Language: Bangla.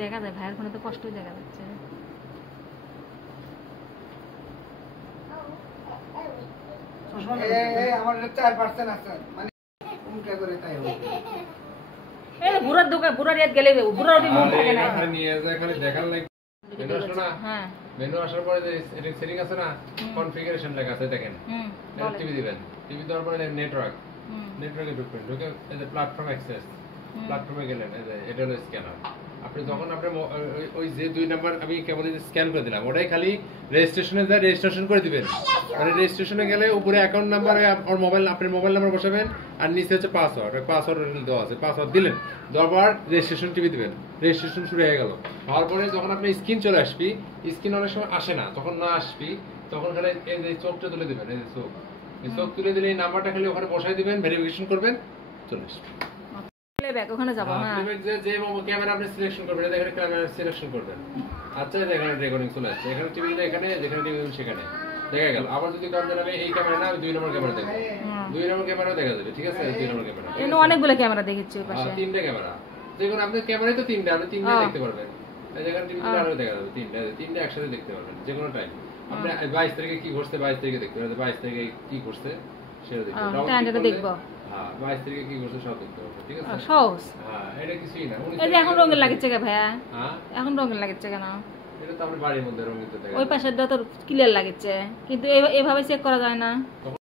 দেখা যায় ভাইয়ের ফোনে তো কষ্টই দেখা যাচ্ছে। আমার 4% আছে মানে উনকা করে তাই হবে। এই বুড়ার দোকান বুড়ার রেট গেলে বুড়ার ওটি মন থাকে না এখানে নিয়ে যায় খালি দেখার লাগে মেনু আসলো না। হ্যাঁ মেনু আসার পরে যে সেটিং আছে না কনফিগারেশন লেখা আছে দেখেন। টিভি দিবেন, টিভি দেওয়ার পরে নেটওয়ার্ক, নেটওয়ার্কে ঢুকবেন, ঢুকে এই যে প্ল্যাটফর্ম অ্যাক্সেস, প্ল্যাটফর্মে গেলেন, এই যে এটা হলো স্ক্যানার। আপনি যখন আপনি ওই যে 2 নাম্বার আমি কেবল স্ক্যান করে দিলাম, ওটাই খালি রেজিস্ট্রেশনে যায় রেজিস্ট্রেশন করে দিবেন। মানে রেজিস্ট্রেশনে গেলে উপরে অ্যাকাউন্ট নাম্বার আর মোবাইল, আপনার মোবাইল নাম্বার বসাবেন, আর নিচে হচ্ছে পাসওয়ার্ড, পাসওয়ার্ড দেওয়া আছে, পাসওয়ার্ড দিলেন, দেওয়ার পর রেজিস্ট্রেশন টিভি দিবেন, রেজিস্ট্রেশন শুরু হয়ে গেল। হওয়ার পরে যখন আপনি স্ক্রিন চলে আসবি, স্ক্রিন অনেক সময় আসে না, তখন না আসবি তখন খালি এই যে চোখটা তুলে দিবেন, এই যে চোখ, এই চোখ তুলে দিলে এই নাম্বারটা খালি ওখানে বসাই দিবেন, ভেরিফিকেশন করবেন, চলে আসবে। ওখানে যাব। হ্যাঁ যে ক্যামেরা আপনি সিলেকশন করবেন, এখানে ক্যামেরা সিলেকশন করবেন। আচ্ছা এখানে রেকর্ডিং চলে আসছে, এখানে টিভি দিলে এখানে, যেখানে টিভি দিলে সেখানে দেখা গেল। আবার যদি কারণ আমি এই ক্যামেরা না, আমি 2 নম্বর ক্যামেরা দেখব, 2 নম্বর ক্যামেরা দেখা যাবে। ঠিক আছে, 2 নম্বর ক্যামেরা এখানে অনেকগুলো ক্যামেরা দেখেছি ওই পাশে, 3টা ক্যামেরা। যেমন আপনি ক্যামেরায় তো 3টা, আপনি 3টা দেখতে পারবেন। এই যেখানে টিভি দিলে আরো দেখা যাবে 3টা একসাথে দেখতে পারবেন যে কোনো টাইম। আপনি 22 তারিখে কি ঘটছে 22 তারিখে দেখতে পারবেন, 22 তারিখে কি ঘটছে সেটা দেখতে পারবেন। এটা দেখব। হ্যাঁ 22 তারিখে কি ঘটছে সব দেখতে পারবেন। ঠিক আছে, সহজ। হ্যাঁ এটা কিছুই না। এই যে এখন রঙিন লাগছে কে ভাইয়া? হ্যাঁ এখন রঙিন লাগছে কেন? এটা তো আমরা বাড়ির মধ্যে রঙিন তো দেখা, ওই পাশেরটা তো ক্লিয়ার লাগছে, কিন্তু এভাবে চেক করা যায় না।